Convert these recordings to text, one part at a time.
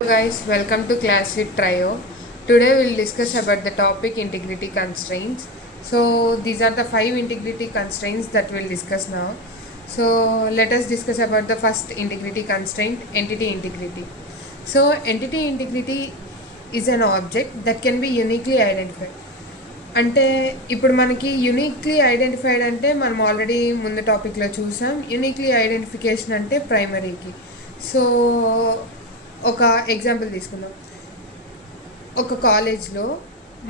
Hello guys, welcome to Class with Trio. Today we'll discuss about the topic integrity constraints. So these are the 5 integrity constraints that we'll discuss now. So let us discuss about the first integrity constraint, entity integrity. So entity integrity is an object that can be uniquely identified. అంటే ఇప్పుడు మనకి uniquely identified అంటే మనం already ముందు టాపిక్లో చూసాం. Uniquely identification అంటే ప్రైమరీకి. So ఒక ఎగ్జాంపుల్ తీసుకుందాం. ఒక కాలేజ్లో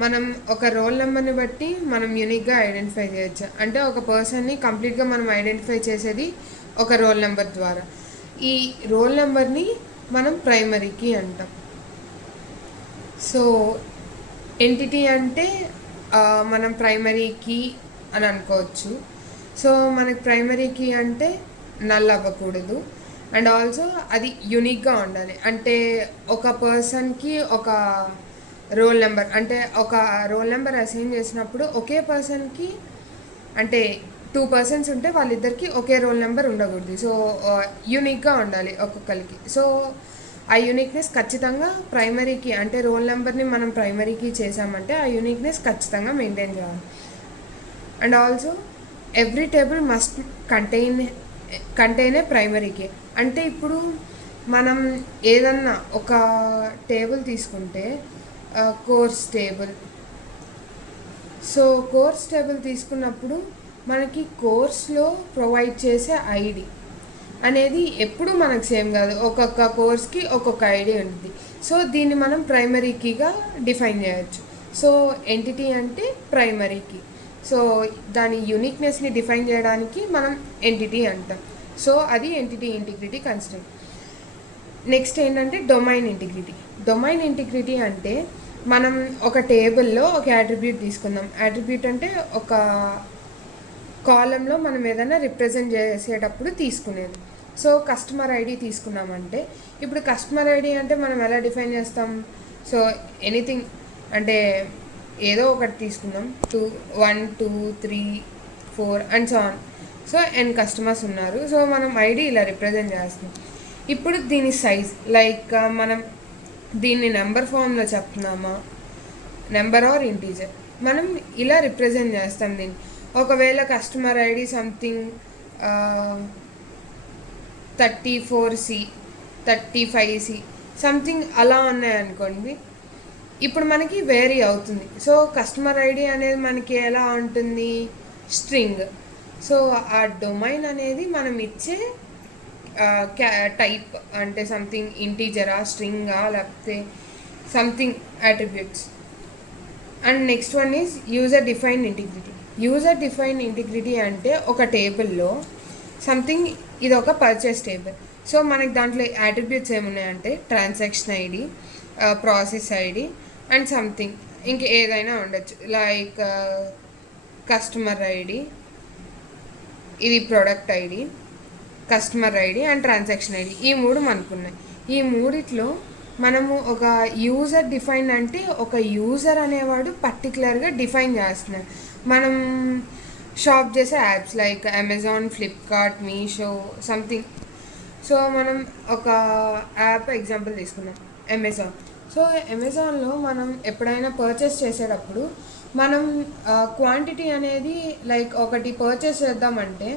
మనం ఒక రోల్ నెంబర్ని బట్టి మనం యూనిక్గా ఐడెంటిఫై చేయొచ్చు. అంటే ఒక పర్సన్ని కంప్లీట్గా మనం ఐడెంటిఫై చేసేది ఒక రోల్ నెంబర్ ద్వారా. ఈ రోల్ నెంబర్ని మనం ప్రైమరీకి అంటాం. సో ఎంటిటీ అంటే మనం ప్రైమరీ కీ అని అనుకోవచ్చు. సో మనకి ప్రైమరీ కీ అంటే నల్ అవ్వకూడదు అండ్ ఆల్సో అది యూనిక్గా ఉండాలి. అంటే ఒక పర్సన్కి ఒక రోల్ నెంబర్ అంటే ఒక రోల్ నెంబర్ అసైన్ చేసినప్పుడు ఒకే పర్సన్కి అంటే 2 పర్సన్స్ ఉంటే వాళ్ళిద్దరికి ఒకే రోల్ నెంబర్ ఉండకూడదు. సో యూనిక్గా ఉండాలి ఒక్కొక్కరికి. సో ఆ యూనిక్నెస్ ఖచ్చితంగా ప్రైమరీకి అంటే రోల్ నెంబర్ని మనం ప్రైమరీకి చేసామంటే ఆ యూనిక్నెస్ ఖచ్చితంగా మెయింటైన్ చేయాలి. And also every table must contain a ప్రైమరీకి. అంటే ఇప్పుడు మనం ఏదన్నా ఒక టేబుల్ తీసుకుంటే course table. So course table తీసుకున్నప్పుడు మనకి కోర్స్లో ప్రొవైడ్ చేసే ఐడి అనేది ఎప్పుడు మనకు సేమ్ కాదు. ఒక్కొక్క కోర్స్కి ఒక్కొక్క ఐడి ఉంటుంది. సో దీన్ని మనం ప్రైమరీ కీగా డిఫైన్ చేయొచ్చు. సో ఎంటిటీ అంటే ప్రైమరీ కీ. సో దాని యూనిక్నెస్ని డిఫైన్ చేయడానికి మనం ఎంటిటీ అంటాం. సో అది ఎంటిటీ ఇంటిగ్రిటీ కన్స్ట్రెయింట్. నెక్స్ట్ ఏంటంటే డొమైన్ ఇంటిగ్రిటీ. డొమైన్ ఇంటిగ్రిటీ అంటే మనం ఒక టేబుల్లో ఒక యాట్రిబ్యూట్ తీసుకుందాం. యాట్రిబ్యూట్ అంటే ఒక కాలంలో మనం ఏదైనా రిప్రజెంట్ చేసేటప్పుడు తీసుకునేది. సో కస్టమర్ ఐడి తీసుకున్నామంటే ఇప్పుడు కస్టమర్ ఐడి అంటే మనం ఎలా డిఫైన్ చేస్తాం? సో ఎనీథింగ్ అంటే ఏదో ఒకటి తీసుకుందాం. 1 2 3 4 and so on. So n customers ఉన్నారు. సో మనం ఐడి ఇలా రిప్రజెంట్ చేస్తాం. ఇప్పుడు దీని సైజ్ లైక్ మనం దీన్ని నెంబర్ ఫామ్లో చెప్తున్నామా, నెంబర్ ఆర్ ఇంటీజర్, మనం ఇలా రిప్రజెంట్ చేస్తాం దీన్ని. ఒకవేళ customer ID something 34C 35C something అలా ఉన్నాయనుకోండి, ఇప్పుడు మనకి వేరీ అవుతుంది. సో కస్టమర్ ఐడి అనేది మనకి ఎలా ఉంటుంది? స్ట్రింగ్. సో ఆ డొమైన్ అనేది మనం ఇచ్చే టైప్ అంటే సంథింగ్ ఇంటీజరా, స్ట్రింగా, లేకపోతే something attributes. And next one is user defined integrity. User defined integrity అంటే ఒక టేబుల్లో సంథింగ్ ఇది ఒక పర్చేస్ టేబుల్. సో మనకి దాంట్లో అట్రిబ్యూట్స్ ఏమున్నాయంటే transaction ID, process ID and something ఇంక ఏదైనా ఉండొచ్చు. లైక్ కస్టమర్ ఐడి, ఇది product ID, customer ID and transaction ID. ఈ 3 మనకున్నాయి. ఈ మూడిట్లో మనము ఒక యూజర్ డిఫైన్ అంటే ఒక యూజర్ అనేవాడు పర్టికులర్గా డిఫైన్ చేస్తున్నాడు. మనం షాప్ చేసే apps like Amazon, Flipkart, Meesho something. So మనం ఒక యాప్ ఎగ్జాంపుల్ తీసుకున్నాం, అమెజాన్. సో అమెజాన్లో మనం ఎప్పుడైనా పర్చేస్ చేసేటప్పుడు మనం క్వాంటిటీ అనేది లైక్ ఒకటి పర్చేస్ చేద్దామంటే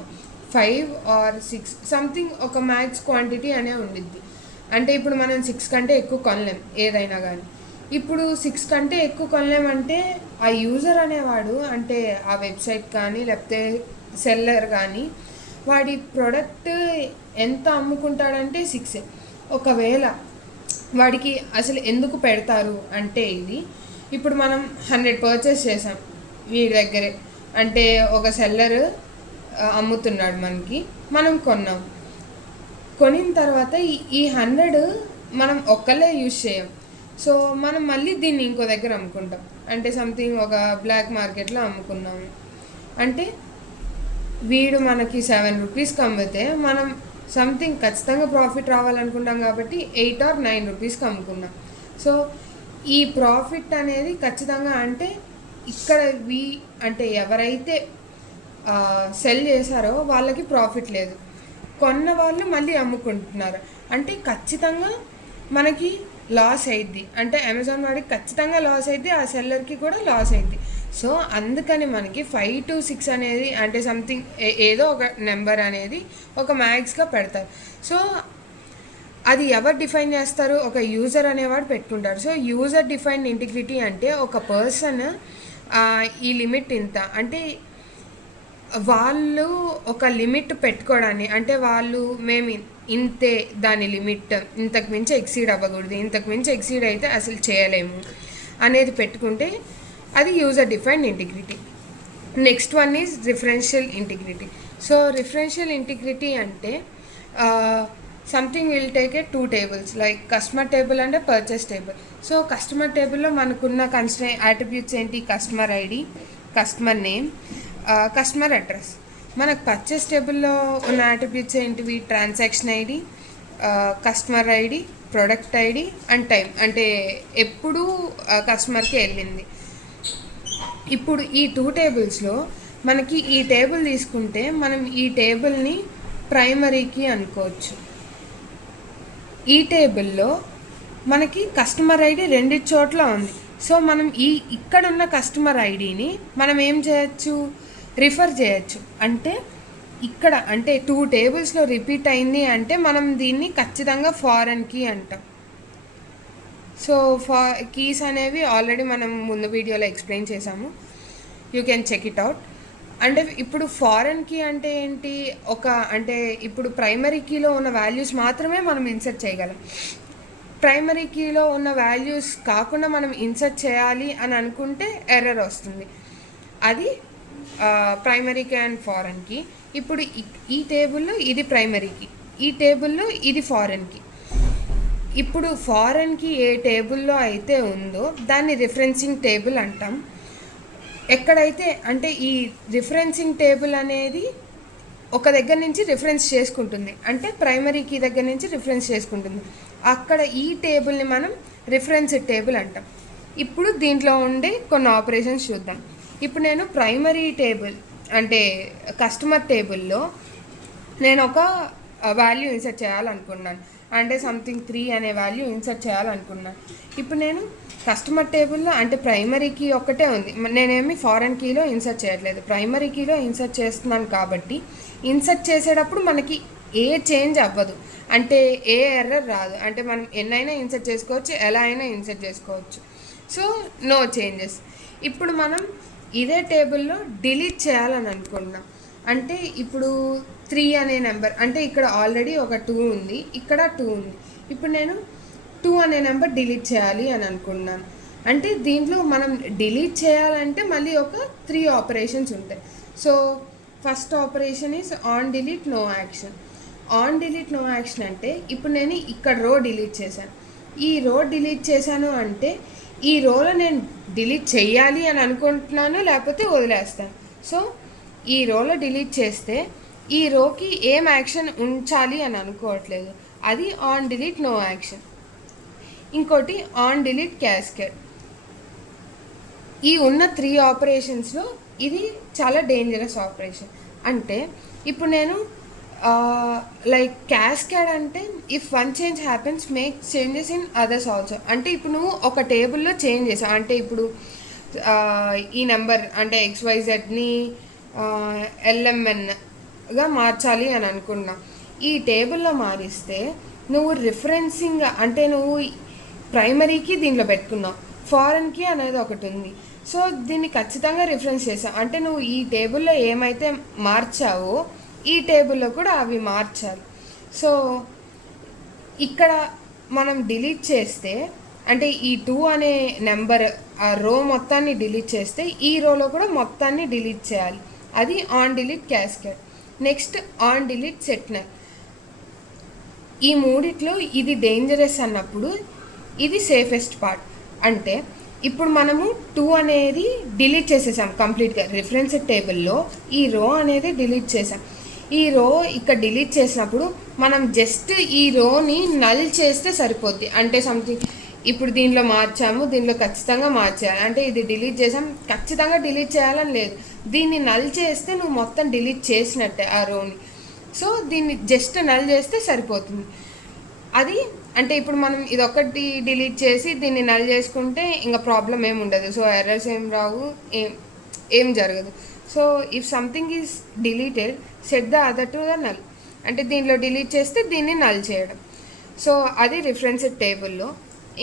5 or 6 సంథింగ్ ఒక మ్యాక్స్ క్వాంటిటీ అనే ఉండిద్ది. అంటే ఇప్పుడు మనం 6 కంటే ఎక్కువ కొనలేం ఏదైనా కానీ. ఇప్పుడు 6 కంటే ఎక్కువ కొనలేమంటే ఆ యూజర్ అనేవాడు అంటే ఆ వెబ్సైట్ కానీ లేకపోతే సెల్లర్ కానీ వాడి ప్రోడక్ట్ ఎంత అమ్ముకుంటాడంటే 6. ఒకవేళ వాడికి అసలు ఎందుకు పెడతారు అంటే ఇది ఇప్పుడు మనం 100 పర్చేస్ చేసాం వీడి దగ్గరే. అంటే ఒక సెల్లర్ అమ్ముతున్నాడు మనకి, మనం కొన్నాం. కొనిన తర్వాత ఈ 100 మనం ఒక్కళ్ళే యూజ్ చేయం. సో మనం మళ్ళీ దీన్ని ఇంకో దగ్గర అమ్ముకుంటాం. అంటే సంథింగ్ ఒక బ్లాక్ మార్కెట్లో అమ్ముకున్నాము అంటే వీడు మనకి 7 రూపీస్కి అమ్మితే మనం సంథింగ్ ఖచ్చితంగా ప్రాఫిట్ రావాలనుకుంటాం కాబట్టి 8 or 9 రూపీస్కి అమ్ముకున్నాం. సో ఈ ప్రాఫిట్ అనేది ఖచ్చితంగా అంటే ఇక్కడ అంటే ఎవరైతే సెల్ చేశారో వాళ్ళకి ప్రాఫిట్ లేదు, కొన్న వాళ్ళు మళ్ళీ అమ్ముకుంటున్నారు. అంటే ఖచ్చితంగా మనకి లాస్ అయింది. అంటే అమెజాన్ వాడికి ఖచ్చితంగా లాస్ అయింది, ఆ సెల్లర్కి కూడా లాస్ అయింది. సో అందుకని మనకి 5 to 6 అనేది అంటే సంథింగ్ ఏదో ఒక నెంబర్ అనేది ఒక మ్యాక్స్గా పెడతారు. సో అది ఎవరు డిఫైన్ చేస్తారు? ఒక యూజర్ అనేవాడు పెట్టుకుంటారు. సో యూజర్ డిఫైన్ ఇంటిగ్రిటీ అంటే ఒక పర్సన్ ఈ లిమిట్ ఇంత అంటే వాళ్ళు ఒక లిమిట్ పెట్టుకోవడాన్ని, అంటే వాళ్ళు మేము ఇంతే దాని లిమిట్, ఇంతకు మించి ఎక్సీడ్ అవ్వకూడదు, ఇంతకు మించి ఎక్సీడ్ అయితే అసలు చేయలేము అనేది పెట్టుకుంటే అది user defined integrity. Next one is referential integrity. So referential integrity అంటే something will take a 2 tables like customer table and purchase table. So customer టేబుల్లో మనకున్న అట్రిబ్యూట్స్ ఏంటి? Customer ID, customer name, customer address. మనకు purchase టేబుల్లో ఉన్న attributes ఏంటివి? Transaction ID, customer ID, product ID and time, అంటే ఎప్పుడు కస్టమర్కి వెళ్ళింది. ఇప్పుడు ఈ 2 tablesలో మనకి ఈ టేబుల్ తీసుకుంటే మనం ఈ టేబుల్ని ప్రైమరీకి అనుకోవచ్చు. ఈ టేబుల్లో మనకి కస్టమర్ ఐడి 2 చోట్ల ఉంది. సో మనం ఇక్కడ ఉన్న కస్టమర్ ఐడిని మనం ఏం చేయొచ్చు? రిఫర్ చేయొచ్చు. అంటే ఇక్కడ అంటే 2 tablesలో రిపీట్ అయింది అంటే మనం దీన్ని ఖచ్చితంగా ఫారెన్ కీ అంటాం. సో కీస్ అనేవి ఆల్రెడీ మనం ముందు వీడియోలో ఎక్స్ప్లెయిన్ చేసాము, you can check it out. అంటే ఇప్పుడు ఫారెన్ కీ అంటే ఏంటి? అంటే ఇప్పుడు ప్రైమరీ కీలో ఉన్న వాల్యూస్ మాత్రమే మనం ఇన్సర్ట్ చేయగలం. ప్రైమరీ కీలో ఉన్న వాల్యూస్ కాకుండా మనం ఇన్సర్ట్ చేయాలి అని అనుకుంటే ఎర్రర్ వస్తుంది. అది primary key and foreign key. ఇప్పుడు ఈ టేబుల్లో ఇది ప్రైమరీ కీ, ఈ టేబుల్లో ఇది ఫారెన్ కీ. ఇప్పుడు ఫారెన్ కీ ఏ టేబుల్లో అయితే ఉందో దాన్ని రిఫరెన్సింగ్ టేబుల్ అంటాం. ఎక్కడైతే అంటే ఈ రిఫరెన్సింగ్ టేబుల్ అనేది ఒక దగ్గర నుంచి రిఫరెన్స్ చేసుకుంటుంది, అంటే ప్రైమరీ కీ దగ్గర నుంచి రిఫరెన్స్ చేసుకుంటుంది. అక్కడ ఈ టేబుల్ని మనం రిఫరెన్స్ టేబుల్ అంటాం. ఇప్పుడు దీంట్లో ఉండే కొన్ని ఆపరేషన్స్ చూద్దాం. ఇప్పుడు నేను ప్రైమరీ టేబుల్ అంటే కస్టమర్ టేబుల్లో నేను ఒక వాల్యూ ఇన్సర్ట్ చేయాలనుకున్నాను, అంటే సంథింగ్ 3 అనే వాల్యూ ఇన్సర్ట్ చేయాలనుకున్నాను. ఇప్పుడు నేను కస్టమర్ టేబుల్లో అంటే ప్రైమరీ కీ ఒక్కటే ఉంది, నేనేమి ఫారెన్ కీలో ఇన్సర్ట్ చేయట్లేదు, ప్రైమరీ కీలో ఇన్సర్ట్ చేస్తున్నాను. కాబట్టి ఇన్సర్ట్ చేసేటప్పుడు మనకి ఏ చేంజ్ అవ్వదు, అంటే ఏ ఎర్రర్ రాదు. అంటే మనం ఎన్నైనా ఇన్సర్ట్ చేసుకోవచ్చు, ఎలా అయినా ఇన్సర్ట్ చేసుకోవచ్చు. So no changes. ఇప్పుడు మనం ఇదే టేబుల్లో డిలీట్ చేయాలని అనుకుంటున్నాం. అంటే ఇప్పుడు 3 అనే నెంబర్, అంటే ఇక్కడ ఆల్రెడీ ఒక 2 ఉంది, ఇక్కడ 2 ఉంది. ఇప్పుడు నేను 2 అనే నెంబర్ డిలీట్ చేయాలి అని అనుకున్నాను. అంటే దీంట్లో మనం డిలీట్ చేయాలంటే మళ్ళీ ఒక 3 ఆపరేషన్స్ ఉంటాయి. So first operation is on delete no action. On delete no action అంటే ఇప్పుడు నేను ఇక్కడ రో డిలీట్ చేశాను, ఈ రో డిలీట్ చేశాను అంటే ఈ రోలో నేను డిలీట్ చేయాలి అని అనుకుంటున్నాను, లేకపోతే వదిలేస్తాను. సో ఈ రోలో డిలీట్ చేస్తే ఈ రోకి ఏం యాక్షన్ ఉంచాలి అని అనుకోవట్లేదు, అది ఆన్ డిలీట్ నో యాక్షన్. ఇంకోటి ఆన్ డిలీట్ క్యాస్కేడ్. ఈ ఉన్న 3 ఆపరేషన్స్లో ఇది చాలా డేంజరస్ ఆపరేషన్. అంటే ఇప్పుడు నేను లైక్ క్యాస్కేడ్ అంటే if one change happens make changes in others also. అంటే ఇప్పుడు నువ్వు ఒక టేబుల్లో చేంజ్ చేసావు, అంటే ఇప్పుడు ఈ నెంబర్ అంటే XYZని LMNగా మార్చాలి అని అనుకున్నా. ఈ టేబుల్లో మారిస్తే నువ్వు రిఫరెన్సింగ్ అంటే నువ్వు ప్రైమరీకి దీంట్లో పెట్టుకున్నావు, ఫారెన్కి అనేది ఒకటి ఉంది. సో దీన్ని ఖచ్చితంగా రిఫరెన్స్ చేసావు, అంటే నువ్వు ఈ టేబుల్లో ఏమైతే మార్చావో ఈ టేబుల్లో కూడా అవి మార్చాలి. సో ఇక్కడ మనం డిలీట్ చేస్తే అంటే ఈ 2 అనే నెంబర్ ఆ రో మొత్తాన్ని డిలీట్ చేస్తే ఈ రోలో కూడా మొత్తాన్ని డిలీట్ చేయాలి, అది on delete cascade. Next on delete set null. ఈ మూడిట్లో ఇది డేంజరస్ అన్నప్పుడు ఇది సేఫెస్ట్ పార్ట్. అంటే ఇప్పుడు మనము 2 అనేది డిలీట్ చేసేసాం కంప్లీట్గా, రిఫరెన్స్ టేబుల్లో ఈ రో అనేది డిలీట్ చేసాం. ఈ రో ఇక్కడ డిలీట్ చేసినప్పుడు మనం జస్ట్ ఈ రోని నల్ చేస్తే సరిపోద్ది. అంటే సంథింగ్ ఇప్పుడు దీనిలో మార్చాము, దీనిలో ఖచ్చితంగా మార్చేయాలి, అంటే ఇది డిలీట్ చేసాం ఖచ్చితంగా డిలీట్ చేయాలని లేదు, దీన్ని నల్ చేస్తే నువ్వు మొత్తం డిలీట్ చేసినట్టే ఆ రోని. సో దీన్ని జస్ట్ నల్ చేస్తే సరిపోతుంది. అది అంటే ఇప్పుడు మనం ఇదొకటి డిలీట్ చేసి దీన్ని నల్ చేసుకుంటే ఇంకా ప్రాబ్లం ఏమి ఉండదు. సో ఎర్రర్స్ ఏం రావు, ఏం జరగదు. So if something is deleted set the other to the null. అంటే దీనిలో డిలీట్ చేస్తే దీన్ని నల్ చేయడం. సో అది రిఫరెన్స్డ్ టేబుల్లో.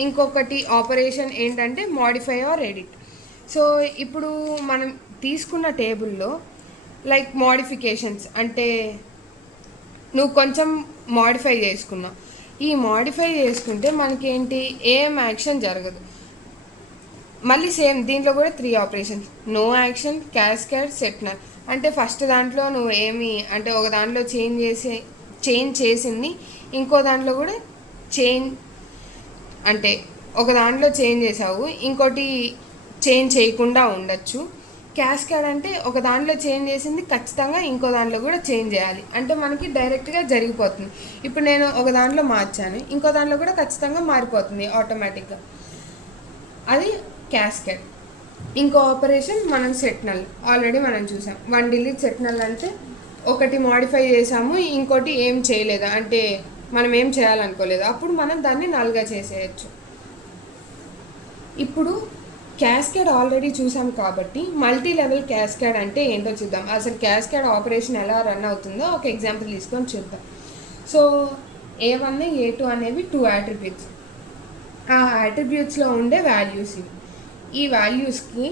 ఇంకొకటి ఆపరేషన్ ఏంటంటే మాడిఫై ఆర్ ఎడిట్. సో ఇప్పుడు మనం తీసుకున్న టేబుల్లో లైక్ మోడిఫికేషన్స్ అంటే నువ్వు కొంచెం మోడిఫై చేసుకున్నావు. ఈ మోడిఫై చేసుకుంటే మనకేంటి, ఏం యాక్షన్ జరగదు. మళ్ళీ సేమ్ దీంట్లో కూడా 3 operations: no action, cascade, set null. అంటే ఫస్ట్ దాంట్లో నువ్వు ఏమి అంటే ఒక దాంట్లో చేంజ్ చేసింది ఇంకో దాంట్లో కూడా చేంజ్, అంటే ఒక దాంట్లో చేంజ్ చేసావు ఇంకోటి చేంజ్ చేయకుండా ఉండొచ్చు. క్యాస్కేడ్ అంటే ఒక దాంట్లో చేంజ్ చేసింది ఖచ్చితంగా ఇంకో దాంట్లో కూడా చేంజ్ చేయాలి, అంటే మనకి డైరెక్ట్గా జరిగిపోతుంది. ఇప్పుడు నేను ఒక దాంట్లో మార్చాను, ఇంకో దాంట్లో కూడా ఖచ్చితంగా మారిపోతుంది ఆటోమేటిక్గా. అది క్యాస్కేడ్. ఇంకో ఆపరేషన్ మనం సెట్ నల్ ఆల్రెడీ మనం చూసాం. 1 డిలీట్ సెట్ నల్ అంటే ఒకటి మాడిఫై చేసాము ఇంకోటి ఏం చేయలేదు, అంటే మనం ఏం చేయాలనుకోలేదు, అప్పుడు మనం దాన్ని నల్గా చేసేయచ్చు. ఇప్పుడు క్యాస్కేడ్ ఆల్రెడీ చూసాం కాబట్టి మల్టీ లెవెల్ క్యాస్కేడ్ అంటే ఏంటో చూద్దాం. అసలు క్యాస్కేడ్ ఆపరేషన్ ఎలా రన్ అవుతుందో ఒక ఎగ్జాంపుల్ తీసుకొని చూద్దాం. సో A1 A2 అనేవి 2 యాట్రిబ్యూట్స్. ఆ యాట్రిబ్యూట్స్లో ఉండే వాల్యూస్ ఇవి. ఈ వాల్యూస్కి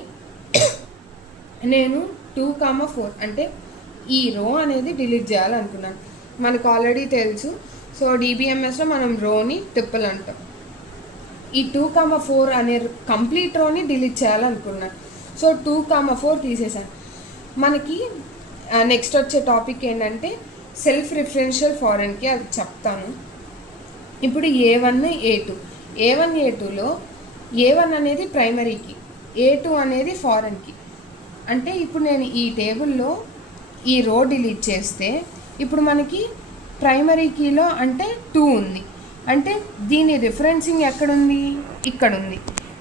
నేను 2,4 అంటే ఈ రో అనేది డిలీట్ చేయాలనుకున్నాను. మనకు ఆల్రెడీ తెలుసు. సో DBMSలో మనం రోని ట్రిపుల్ అంటాం. ఈ 2,4 అనే కంప్లీట్ రోని డిలీట్ చేయాలనుకున్నాను. సో 2,4 తీసేసాను. మనకి నెక్స్ట్ వచ్చే టాపిక్ ఏంటంటే సెల్ఫ్ రిఫరెన్షియల్ ఫారెన్కి, అది చెప్తాను. ఇప్పుడు A1 A2లో A1 అనేది ప్రైమరీకి, A2 అనేది ఫారెన్కి. అంటే ఇప్పుడు నేను ఈ టేబుల్లో ఈ రో డిలీట్ చేస్తే ఇప్పుడు మనకి ప్రైమరీ కీలో అంటే 2 ఉంది, అంటే దీని రిఫరెన్సింగ్ ఎక్కడుంది, ఇక్కడ ఉంది.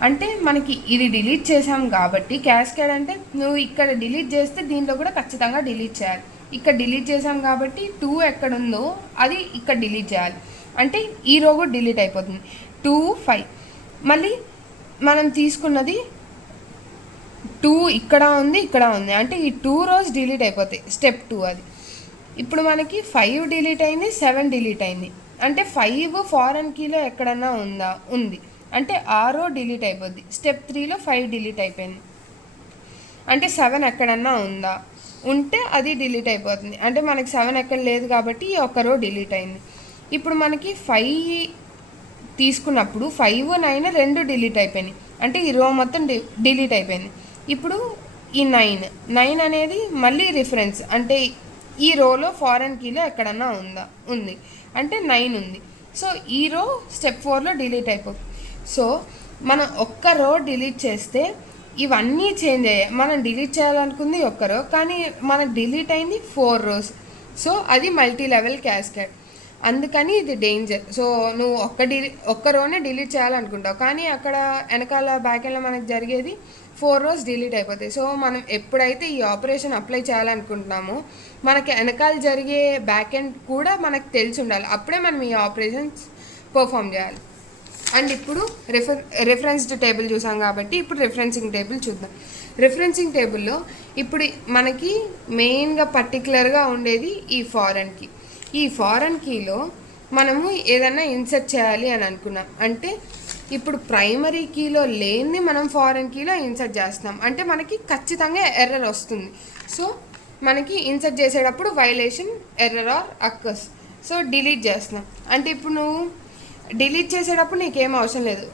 అంటే మనకి ఇది డిలీట్ చేసాం కాబట్టి క్యాస్కేడ్ అంటే నువ్వు ఇక్కడ డిలీట్ చేస్తే దీంట్లో కూడా ఖచ్చితంగా డిలీట్ చేయాలి. ఇక్కడ డిలీట్ చేసాం కాబట్టి 2 ఎక్కడుందో అది ఇక్కడ డిలీట్ చేయాలి, అంటే ఈ రో కూడా డిలీట్ అయిపోతుంది. 2, 5 మళ్ళీ మనం తీసుకున్నది 2 ఇక్కడ ఉంది, ఇక్కడ ఉంది, అంటే ఈ 2 రోస్ డిలీట్ అయిపోతాయి. స్టెప్ 2 అది. ఇప్పుడు మనకి 5 డిలీట్ అయింది, 7 డిలీట్ అయింది, అంటే 5 ఫారెన్ కీలో ఎక్కడన్నా ఉంది, అంటే ఆ రో డిలీట్ అయిపోద్ది. స్టెప్ 3లో 5 డిలీట్ అయిపోయింది, అంటే 7 ఎక్కడన్నా ఉంటే అది డిలీట్ అయిపోతుంది. అంటే మనకి 7 ఎక్కడ లేదు కాబట్టి ఈ ఒక్క రో డిలీట్ అయింది. ఇప్పుడు మనకి 5 తీసుకున్నప్పుడు 5, 9 రెండు డిలీట్ అయిపోయినాయి, అంటే ఈ రో మొత్తం డిలీట్ అయిపోయింది. ఇప్పుడు ఈ 9 అనేది మళ్ళీ రిఫరెన్స్, అంటే ఈ రోలో ఫారెన్ కీలో ఎక్కడన్నా ఉంది, అంటే 9 ఉంది. సో ఈ రో స్టెప్ 4లో డిలీట్ అయిపోతుంది. సో మనం ఒక్క రో డిలీట్ చేస్తే ఇవన్నీ చేంజ్ అయ్యాయి. మనం డిలీట్ చేయాలనుకుంది ఒక్క రో, కానీ మనకు డిలీట్ అయింది 4 రోస్. సో అది మల్టీ లెవెల్ క్యాస్కేడ్, అందుకని ఇది డేంజర్. సో నువ్వు ఒక్క రోనే డిలీట్ చేయాలనుకుంటావు, కానీ అక్కడ వెనకాల బ్యాక్ ఎండ్లో మనకు జరిగేది 4 రోస్ డిలీట్ అయిపోతాయి. సో మనం ఎప్పుడైతే ఈ ఆపరేషన్ అప్లై చేయాలనుకుంటున్నామో మనకి వెనకాల జరిగే బ్యాక్ ఎండ్ కూడా మనకు తెలిసి ఉండాలి, అప్పుడే మనం ఈ ఆపరేషన్స్ పర్ఫామ్ చేయాలి. అండ్ ఇప్పుడు రిఫరెన్స్డ్ టేబుల్ చూసాం కాబట్టి ఇప్పుడు రిఫరెన్సింగ్ టేబుల్ చూద్దాం. రిఫరెన్సింగ్ టేబుల్లో ఇప్పుడు మనకి మెయిన్గా పర్టికులర్గా ఉండేది ఈ ఫారెన్ కీ. ఈ ఫారెన్ కీలో మనము ఏదైనా ఇన్సర్ట్ చేయాలి అని అనుకున్నాం, అంటే ఇప్పుడు ప్రైమరీ కీలో లేనిది మనం ఫారెన్ కీలో ఇన్సర్ట్ చేస్తున్నాం, అంటే మనకి ఖచ్చితంగా ఎర్రర్ వస్తుంది. సో మనకి ఇన్సర్ట్ చేసేటప్పుడు violation, error or occurs. So delete చేస్తున్నాం, అంటే ఇప్పుడు నువ్వు డిలీట్ చేసేటప్పుడు నీకేం అవసరం లేదు,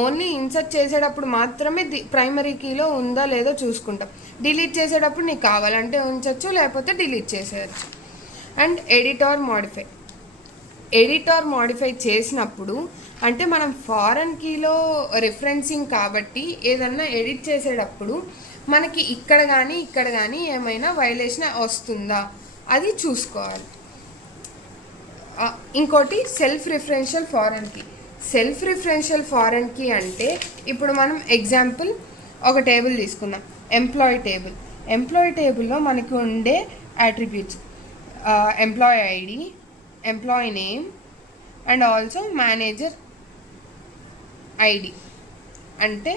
ఓన్లీ ఇన్సర్ట్ చేసేటప్పుడు మాత్రమే ప్రైమరీ కీలో ఉందా లేదో చూసుకుంటాం. డిలీట్ చేసేటప్పుడు నీకు కావాలంటే ఉంచవచ్చు, లేకపోతే డిలీట్ చేసేయచ్చు. అండ్ ఎడిట్ ఆర్ మోడిఫై చేసినప్పుడు అంటే మనం ఫారెన్ కీలో రిఫరెన్సింగ్ కాబట్టి ఏదన్నా ఎడిట్ చేసేటప్పుడు మనకి ఇక్కడ కానీ ఏమైనా వైలేషన్ వస్తుందా అది చూసుకోవాలి. ఇంకోటి సెల్ఫ్ రిఫరెన్షియల్ ఫారెన్ కీ అంటే ఇప్పుడు మనం ఎగ్జాంపుల్ ఒక టేబుల్ తీసుకుందాం, ఎంప్లాయీ టేబుల్లో మనకు ఉండే attributes employee ID, employee name and also manager ID. అంటే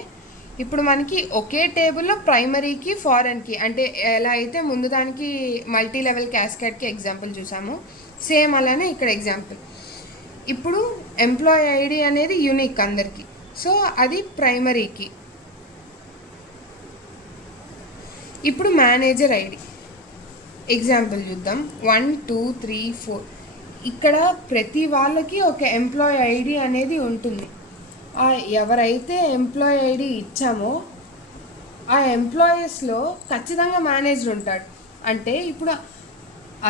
ఇప్పుడు మనకి ఒకే టేబుల్లో ప్రైమరీకి ఫారెన్కి అంటే ఎలా అయితే ముందు దానికి మల్టీ లెవెల్ క్యాస్కేడ్కి ఎగ్జాంపుల్ చూసాము, సేమ్ అలానే ఇక్కడ ఎగ్జాంపుల్. ఇప్పుడు ఎంప్లాయీ ఐడి అనేది యూనిక్ అందరికీ, సో అది ప్రైమరీకి. ఇప్పుడు మేనేజర్ ఐడి ఎగ్జాంపుల్ చూద్దాం. 1 2 3 4 ఇక్కడ ప్రతి వాళ్ళకి ఒక ఎంప్లాయీ ఐడి అనేది ఉంటుంది. ఎవరైతే ఎంప్లాయీ ఐడి ఇచ్చామో ఆ ఎంప్లాయీస్లో ఖచ్చితంగా మేనేజర్ ఉంటాడు. అంటే ఇప్పుడు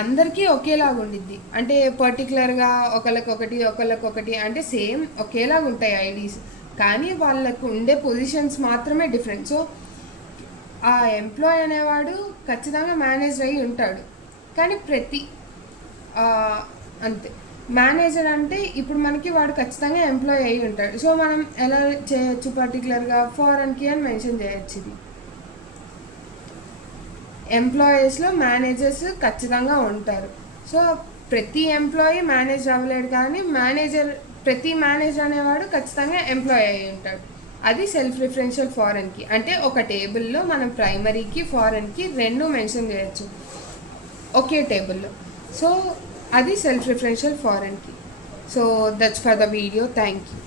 అందరికీ ఒకేలాగా ఉండిద్ది, అంటే పర్టికులర్గా ఒకళ్ళకొకటి అంటే సేమ్ ఒకేలాగా ఉంటాయి ఐడీస్, కానీ వాళ్ళకు ఉండే పొజిషన్స్ మాత్రమే డిఫరెంట్. సో ఆ ఎంప్లాయీ అనేవాడు ఖచ్చితంగా మేనేజర్ అయి ఉంటాడు, కానీ అంతే. మేనేజర్ అంటే ఇప్పుడు మనకి వాడు ఖచ్చితంగా ఎంప్లాయీ అయి ఉంటాడు. సో మనం ఎలా చేయొచ్చు, పర్టికులర్గా ఫారెన్కి అని మెన్షన్ చేయొచ్చు. ఇది ఎంప్లాయీస్లో మేనేజర్స్ ఖచ్చితంగా ఉంటారు. సో ప్రతి ఎంప్లాయీ మేనేజర్ అవ్వలేడు, కానీ ప్రతి మేనేజర్ అనేవాడు ఖచ్చితంగా ఎంప్లాయీ అయి ఉంటాడు. అది సెల్ఫ్ రిఫరెన్షియల్ ఫారెన్కి. అంటే ఒక టేబుల్లో మనం ప్రైమరీకి ఫారెన్కి రెండు మెన్షన్ చేయొచ్చు ఒకే టేబుల్లో. సో అది సెల్ఫ్ రిఫరెన్షియల్ ఫారెన్కి. So that's for the video. Thank you.